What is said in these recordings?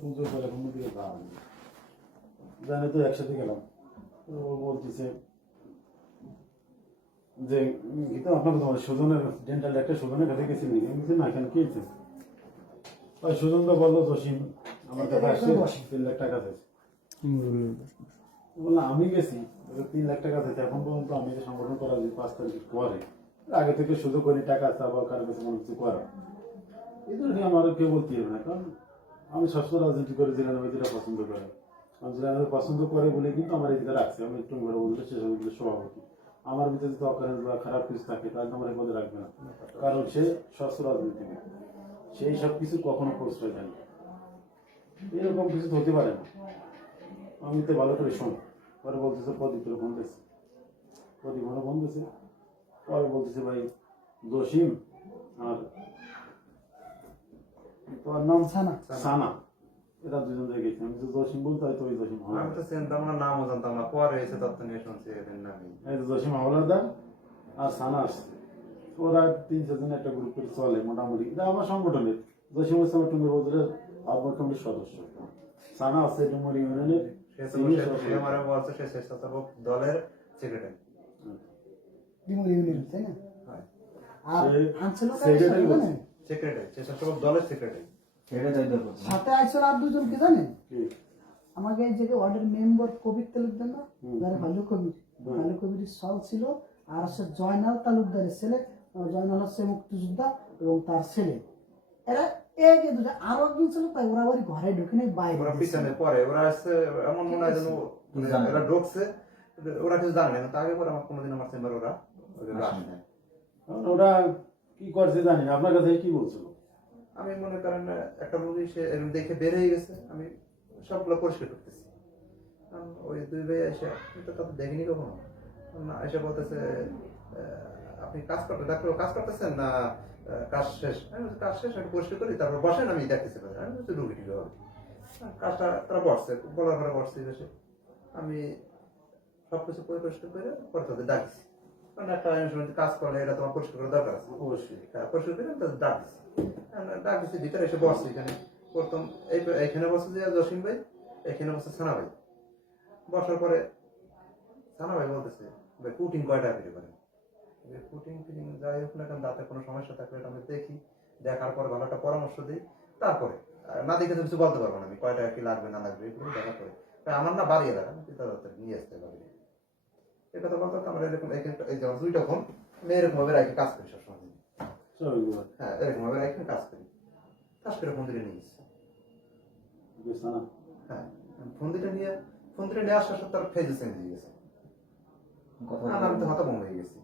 পুজো করে কোনো দিকে যাওয়া হয়নি। তো একসাথে গেলাম। তো বলতেছে যে আপনার তোমার সুজনের ডেন্টাল একটা সুজনের কাছে গেছি নাকি আমি না কেন? কি হয়েছে? ওই সুজন তো বলল জসিম আমার কাছে আসছে তিন লাখ টাকা চাইছে বললাম আমি গেছি তিন লাখ টাকা চাইছে এখন পর্যন্ত আমি যে সংগঠন করা যে পাঁচ তারিখ পরে আগে থেকে সুযোগ করি টাকা চাবো কারও কাছে মনে কিছু করা। এই জন্য আমার কেউ বলতে হবে না কারণ আমি সবসময় রাজনীতি করে জেলা নামে যেটা পছন্দ করে। আমি জেলা নামে পছন্দ করে বলে কিন্তু আমার এদিকে রাখছে আমি একটু ঘরে বলতে সে সবগুলো সভাপতি। আমার ভিতরে যদি অকারেন্স বা খারাপ কিছু থাকে, তাহলে আমার পদে রাখবে না। কারণ সে স্বচ্ছ রাজনীতিবিদ। সেই সব কিছু কখনো প্রশ্রয় দেয় না। এরকম কিছু হতে পারে না। আমি তো ভালো করে শোন। পরে বলতেছে প্রদীপের ফোন দিয়েছে প্রদীপ ফোন দিয়েছে পরে বলতেছে, ভাই জসিম আর তোমার নাম সানা। সানা। এরা দুজন জায়গায় গেছে আমি তো জসিম বলতে হয়তো ওই জসিম আমি তো চিন্তা আমার নামও জানতাম না পরে এসে তথ্য নিয়ে শুনছি এদের নামই। এই তো জসিম হাওলাদার আর সানা আসছে। ওরা তিন চারজন একটা গ্রুপ করে চলে মোটামুটি। এটা আমার সংগঠনের। জসিম হচ্ছে আমার টুঙ্গের বদলের আহ্বায়ক কমিটির সদস্য। সানা আছে ডুমুর ইউনিয়নের তো দলের সেক্রেটারি ডিমুর ইউনিয়ন তাই না? আর সেক্রেটারি স্বেচ্ছাসেবক দলের সেক্রেটারি সাথে আইছিল আর দুজন কি জানেন? আমাকে এই যে ওয়ার্ডের মেম্বার কবির তালুকদার না। যারা কবির। ভালো কবির সল ছিল আর হচ্ছে জয়নাল তালুকদারের ছেলে জয়নাল হচ্ছে মুক্তিযোদ্ধা এবং তার ছেলে। এরা যে দুজন আরও একজন ছিল তাই ওরা ওই ঘরে ঢুকে নেই বাইরে ওরা পিছনে পরে ওরা আসছে এমন মনে হয় যেন মানে। ওরা ঢুকছে ওরা কিছু জানে না কিন্তু আগে পরে আমার কোনোদিন আমার চেম্বার ওরা ওরা আসে ওরা কি করছে জানি না আপনার কাছে কি বলছিল? আমি মনে করেন একটা মুভি সে দেখে বের হয়ে গেছে আমি সবগুলো পরিষ্কার করতেছি। ওই দুই ভাই এসে তো তাদের দেখিনি কখনো। এসে বলতেছে আপনি কাজ করতে ডাক্তার কাজ করতেছেন না কাজ শেষ? কাজ শেষ আমি পরিষ্কার করি তারপর বসেন আমি দেখতেছি আমি বলছি রুগী ঠিক হবে। কাজটা তারা বসছে বলার পরে বসছে বেশি আমি সবকিছু পরিষ্কার করে পরে তাদের ডাকছি কারণ একটা কাজ করলে এটা তোমার পরিষ্কার করা দরকার আছে। অবশ্যই। হ্যাঁ, পরিষ্কার করে তাদের ডাক দিছি আমরা ডাক দিছি, ভিতরে এসে বসছে এখানে। প্রথম এই এখানে বসে যে জসিম ভাই, এখানে বসে সানা ভাই। বসার পরে সানা ভাই বলতেছে, ভাই, পুটিং কয়টা করে পুটিং ফিটিং যাই হোক না কেন, দাঁতে কোনো সমস্যা থাকলে আমি দেখি, দেখার পর ভালো একটা পরামর্শ দিই। তারপরে না দেখে তো কিছু বলতে পারব না আমি কয় টাকা কি লাগবে, না লাগবে, এগুলো দেখার পরে। আমার না বাড়িয়ে আমি পিতা দত্ত নিয়ে আসতে পারি এটা তো বলতে আমরা এরকম এই যেমন দুইটা ফোন আমি এরকম ভাবে রাখি কাজ করি সবসময়। হ্যাঁ এরকম ভাবে রাখি কাজ করি কাজ করে ফোন দিলে নিয়ে এসছি হ্যাঁ ফোন দিলে নিয়ে ফোন দিলে নিয়ে আসার সাথে তার ফেজ চেঞ্জ হয়ে গেছে আমি তো হতভম্ব হয়ে গেছি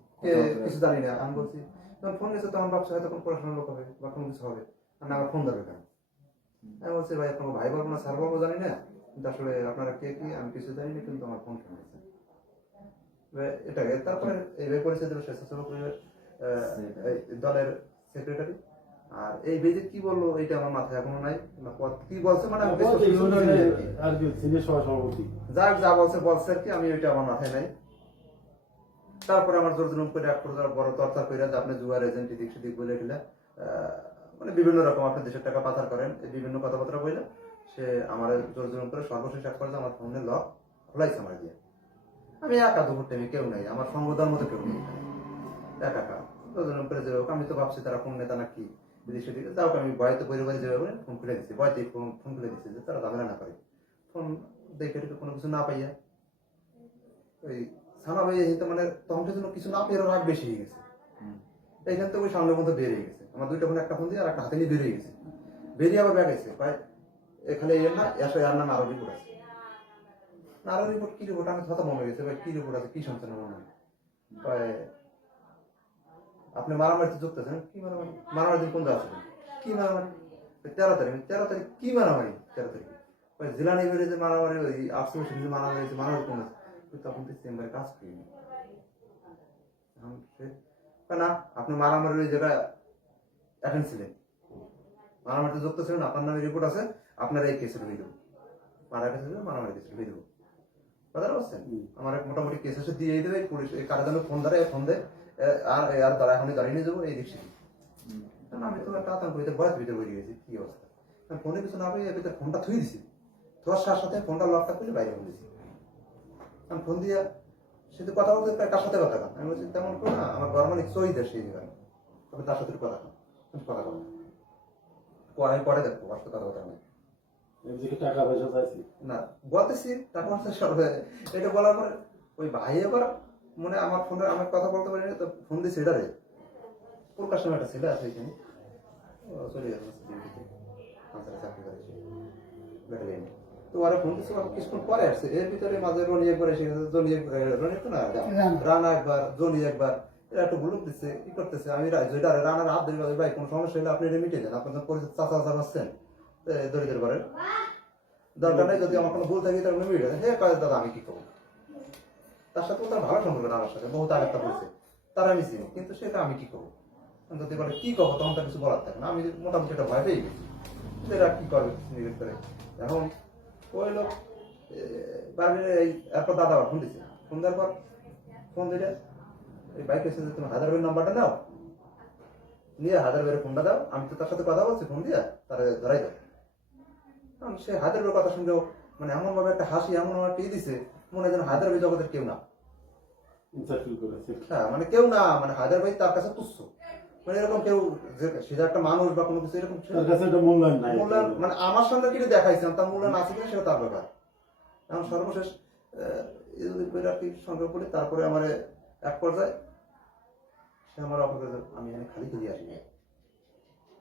কিছু জানি না আমি বলছি যখন ফোন গেছে তখন ভাবছি হয়তো কোনো পড়াশোনার লোক হবে বা কোনো কিছু হবে আর না আমার ফোন ধরবে কেন আমি বলছি ভাই আপনার ভাই বলব না স্যার বলব জানি না কিন্তু আসলে আপনারা কে কি আমি কিছু জানি না কিন্তু আমার ফোন শুনেছে এটাকে তারপরে এইভাবে পরিচয় দিল স্বেচ্ছাসেবক এই দলের সেক্রেটারি আর এই বেজে কি বলল এটা আমার মাথায় এখনও নাই। কি বলছে মানে যাক যা বলছে বলছে আর কি আমি ওইটা আমার মাথায় নাই। তারপরে আমার জোর জুলুম করে এক পর্যায়ে বড় তরতার করে যে আপনি জুয়ার এজেন্ট এদিক সেদিক বলে দিলে মানে বিভিন্ন রকম আপনি দেশের টাকা পাচার করেন এই বিভিন্ন কথাবার্তা বললে সে আমার জোর জুলুম করে সর্বশেষ এক পর্যায়ে আমার ফোনে লক খোলাইছে আমার দিয়ে। আমি একা দুপুর টাইমে কেউ নেই আমার সঙ্গদার মতো কেউ নেই। একা। একা জোর জুলুম করে যে আমি তো ভাবছি তারা কোন নেতা না কি এদিক সেদিক যাও আমি ভয়তে পরিবারে যাবে বলে ফোন খুলে দিচ্ছি ভয়তে ফোন ফোন খুলে দিচ্ছি যে তারা ঝামেলা না করে। ফোন দেখে কোনো কিছু না পাইয়া ওই সানা ভাই হিতে মানে তখন থেকে যেন কিছু না পেয়ে রাগ বেশি হয়ে গেছে। এইখান থেকে ওই সামনের মধ্যে বেরিয়ে গেছে। আমার দুইটা ফোন একটা ফোন দিয়ে আর একটা হাতে নিয়ে বেরিয়ে গেছে। বেরিয়ে আবার ব্যাগ গেছে ভাই এখানে এর না এসে আর নাম আরও রিপোর্ট আছে। আরও রিপোর্ট কি রিপোর্ট আমি কথা মনে গেছে ভাই কি রিপোর্ট আছে কি আমার নাম ভাই আপনি মারামারিতে যুক্ত আছেন কি মারামারি? মারামারি দিন কোন জায়গা আছে কি মারামারি? তেরো তারিখ। তেরো তারিখ কি মারামারি? তেরো তারিখ। ওই জেলা নেবের যে মারামারি ওই আফসোস যে মারামারি হয়েছে মারামারি কোন আছে তখন তুই চেম্বারে কাজ করি না আপনি মারামারির ওই জায়গায় অ্যাটেন্ড ছিলেন। মারামারিতে যুক্ত ছিলেন আপনার নামে রিপোর্ট আছে আপনার এই কেসে ঢুকে দেবো। মারা দেবো মারামারি কেসে ঢুকে দেবো। কথা বলছেন হুম। আমার মোটামুটি কেস এসে দিয়ে দেবে পুলিশ এই কারা ফোন ধরে ফোন দেয়। আর আর দাঁড়া এখনই দাঁড়িয়ে নিয়ে যাব এই রিক্সা আমি তো একটা আতঙ্ক হইতে ভয়ের ভিতরে বেরিয়ে গেছি কি অবস্থা? ফোনের পিছনে আমি এর ভিতরে ফোনটা থুই দিছি। তোমার সাথে সাথে ফোনটা লকটা খুলে বাইরে ফোন দিছি। আমি ফোন দিয়ে সে তো কথা বলতে কার সাথে কথা আমি বলছি তেমন করে না আমার ঘর মানে চই দেয় সেই জায়গায় তবে তার সাথে কথা কথা পরে আমি পরে দেখব সাথে কথা কথা নেই। টাকা পয়সা চাইছি না বলতেছি টাকা পয়সা সব এটা বলার পরে ওই ভাই এবার মনে আমার ফোনে আমার কথা বলতে পারি না তো ফোন দিয়েছে এটা রে। কলকাতার সময় একটা ছেলে আছে এখানে। চলে কাঁচারে চাকরি করে সে তো ওরা ফোন দিচ্ছে কিছুক্ষণ পরে আসছে। এর ভিতরে মাঝে রনি একবার এসে গেছে জনি একবার রনি তো না রানা। একবার জনি একবার। এরা একটু গুলুক দিচ্ছে কি করতেছে। আমি যেটা রানার হাত ধরে ভাই কোনো সমস্যা হলে আপনি এটা মিটিয়ে দেন। আপনার পরিচিত চাচা চাচা আসছেন দরিদ্র পারেন দরকার নেই যদি আমার কোনো ভুল থাকে তাহলে মিটে দেন। হ্যাঁ কাজ দাদা আমি কি করব? তার সাথে তার ভালো সম্পর্ক না আমার সাথে বহুত একটা বলছে তার আমি চিনি, কিন্তু সেটা আমি কি করব? যদি বলে কি করব? তখন তার কিছু বলার থাকে না। আমি মোটামুটি সেটা ভয় পেয়ে গেছি এরা কি করবে নিজের করে। এখন ওই লোক বাড়ির এই, এরপর দাদা আবার ফোন দিচ্ছে ফোন দেওয়ার পর ফোন দিলে, এই বাইক এসে তুমি হাজার বের নাম্বারটা নাও নিয়ে হাজার বের ফোনটা দাও। আমি তো তার সাথে কথা বলছি ফোন দিয়ে তারা ধরাই দাও। সে হাজার বের কথা শুনলেও মানে এমন ভাবে একটা হাসি এমন ভাবে একটা দিছে মনে হয় যেন হাজার বের জগতের কেউ না। হ্যাঁ মানে কেউ না মানে হাজার ভাই তার কাছে তুচ্ছ। মানে এরকম কেউ একটা মানুষ বা কোনো কিছু এরকম কাছে মূল্যায়ন মানে আমার সামনে কিনে দেখাইছিলাম তার মূল্যায়ন আছে কিনা সেটা তার ব্যাপার। এখন সর্বশেষ এই সংগ্রহ করি তারপরে আমার এক পর্যায়ে সে আমার অপেক্ষা আমি এখানে খালি খুঁজে আসিনি।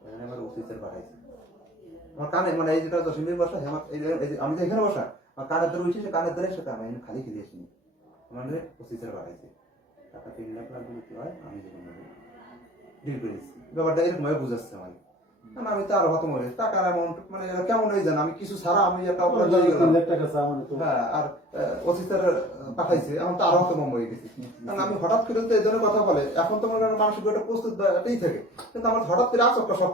এখানে আমার অফিসের পাঠাইছি। আমার কানে মানে এই যেটা দশমী বসা আমার এই আমি যে এখানে বসা আমার কানের ধরে উঠেছে কানের ধরে সেটা আমি এখানে খালি মানে অফিসের পাঠাইছি টাকা তিন লাখ লাগবে কি হয়? আমি ডিল ব্যাপারটা এরকম ভাবে বুঝাচ্ছে আমাকে। না, আমি তো আরও হত মরে টাকার অ্যামাউন্ট মানে কেমন হয়ে যান? আমি কিছু ছাড়া আমি একটা অপরাধ হয়ে গেলাম। লাখ মানে তো। হ্যাঁ আর অফিসার পাঠাইছে। এখন তো আরও হত মম হয়ে গেছি। কারণ আমি হঠাৎ করে তো এই ধরনের কথা বলে। এখন তো মনে করেন একটা প্রস্তুত বা- এটাই থাকে। কিন্তু আমার হঠাৎ করে আসক্ত সব